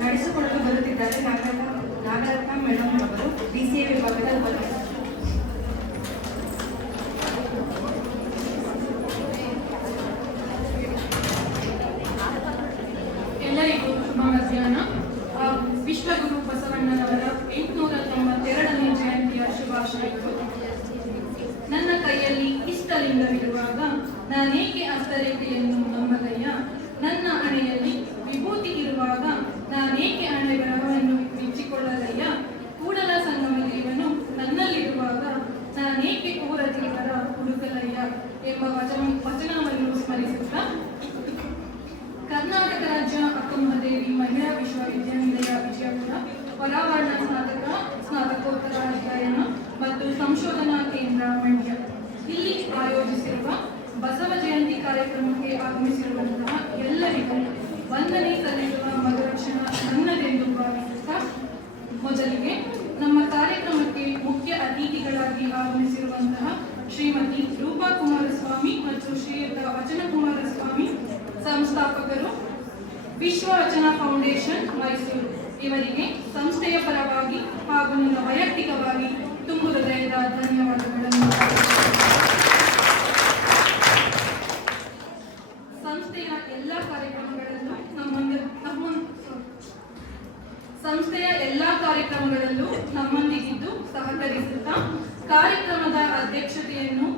ನಡೆಸಿಕೊಳ್ಳಲು ಬರುತ್ತಿದ್ದಾರೆ ನಾಗರತ್ನ ನಾಗರತ್ನ ಮೇಡಮ್ ಅವರು ಬಿಸಿಎ ವಿಭಾಗದ ಉಪಾಧ್ಯಕ್ಷರು ಎಲ್ಲರಿಗೂ ಶುಭ ಮಧ್ಯಾಹ್ನ ವಿಶ್ವಗುರು ಬಸವಣ್ಣನವರ ಎಂಟುನೂರ ತೊಂಬತ್ತೆರಡನೇ ಜಯಂತಿಯ ಶುಭಾಶಯಗಳು. ನನ್ನ ಕೈಯಲ್ಲಿ ಇಷ್ಟಲಿಂಗವಿರುವಾಗ ನಾನೇಕೆ ಹಸ್ತರೇಖೆಯನ್ನು ನಂಬಲಯ್ಯ? ನನ್ನ ಹಣೆಯಲ್ಲಿ ವಿಭೂತಿ ಇರುವಾಗ ನಾನೇಕೆ ಹಣೆ ಬರಹವನ್ನು ಮೆಚ್ಚಿಕೊಳ್ಳಲಯ್ಯ ಕೂಡಲ ಸಂಗಮದೇವನು ತನ್ನಲ್ಲಿರುವಾಗ ನನ್ನಲ್ಲಿರುವಾಗ ನಾನೇಕೆ ಊರ ದೇವರ ಹುಡುಕಲಯ್ಯ ಎಂಬ ವಚನ ವಚನವನ್ನು ಸ್ಮರಿಸುತ್ತಾ? ಕರ್ನಾಟಕ ರಾಜ್ಯ ಅಕ್ಕಮಹಾದೇವಿ ಮಹಿಳಾ ವಿಶ್ವವಿದ್ಯಾನಿಲಯ ವಿಜಯಪುರ, ಹೊರಾವರಣ ಸ್ನಾತಕ, ಸ್ನಾತಕೋತ್ತರ ಅಧ್ಯಯನ ಮತ್ತು ಸಂಶೋಧನಾ ಕೇಂದ್ರ ಮಂಡ್ಯ. ಇಲ್ಲಿ ಆಯೋಜಿಸಿರುವ ಬಸವ ಜಯಂತಿ ಕಾರ್ಯಕ್ರಮಕ್ಕೆ ಆಗಮಿಸಿರುವಂತಹ ಎಲ್ಲರಿಗೂ ವಂದನೆ ಸಲ್ಲಿಸುವ ಮಗರಕ್ಷಣ ನನ್ನದೆಂದು ಭಾವಿಸುತ್ತಾ ಮೊದಲಿಗೆ ನಮ್ಮ ಕಾರ್ಯಕ್ರಮಕ್ಕೆ ಮುಖ್ಯ ಅತಿಥಿಗಳಾಗಿ ಆಗಮಿಸಿರುವಂತಹ ಶ್ರೀಮತಿ ರೂಪಾ ಕುಮಾರಸ್ವಾಮಿ ಮತ್ತು ಶ್ರೀಯುತ ವಚನ ಕುಮಾರಸ್ವಾಮಿ, ಸಂಸ್ಥಾಪಕರು ವಿಶ್ವ ವಚನ ಫೌಂಡೇಶನ್ ಮೈಸೂರು. ಇವರಿಗೆ ಸಂಸ್ಥೆಯ ಪರವಾಗಿ ಹಾಗೂ ನನ್ನ ವೈಯಕ್ತಿಕವಾಗಿ ತುಂಬು ಹೃದಯದ ಧನ್ಯವಾದಗಳನ್ನು ಸಂಸ್ಥೆಯ ಎಲ್ಲ ಕಾರ್ಯಕ್ರಮಗಳಲ್ಲೂ ನಮ್ಮೊಂದಿಗೆ ನಮ್ಮೊಂದ್ ಸಂಸ್ಥೆಯ ಎಲ್ಲಾ ಕಾರ್ಯಕ್ರಮಗಳಲ್ಲೂ ನಮ್ಮೊಂದಿಗಿದ್ದು ಸಹಕರಿಸುತ್ತಾ ಕಾರ್ಯಕ್ರಮದ ಅಧ್ಯಕ್ಷತೆಯನ್ನು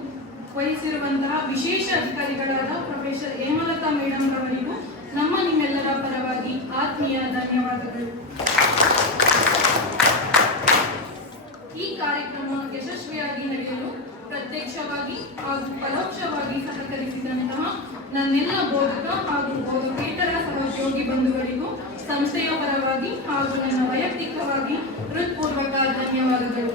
ವಹಿಸಿರುವಂತಹ ವಿಶೇಷ ಅಧಿಕಾರಿಗಳಾದ ಪ್ರೊಫೆಸರ್ ಹೇಮಲತಾ ಮೇಡಮ್ ಅವರಿಗೂ ನಮ್ಮ ನಿಮ್ಮೆಲ್ಲರ ಪರವಾಗಿ ಆತ್ಮೀಯ ಧನ್ಯವಾದಗಳು. ಈ ಕಾರ್ಯಕ್ರಮ ಯಶಸ್ವಿಯಾಗಿ ನಡೆಯಲು ಪ್ರತ್ಯಕ್ಷವಾಗಿ ಹಾಗೂ ಪರೋಕ್ಷವಾಗಿ ಸಹಕರಿಸಿದಂತಹ ನನ್ನೆಲ್ಲ ಬೋಧಕ ಹಾಗೂ ಬೋಧಕೇತರ ಸಹೋದ್ಯೋಗಿ ಬಂಧುಗಳಿಗೂ ಸಂಸ್ಥೆಯ ಪರವಾಗಿ ಹಾಗೂ ನನ್ನ ವೈಯಕ್ತಿಕವಾಗಿ ಹೃತ್ಪೂರ್ವಕ ಧನ್ಯವಾದಗಳು.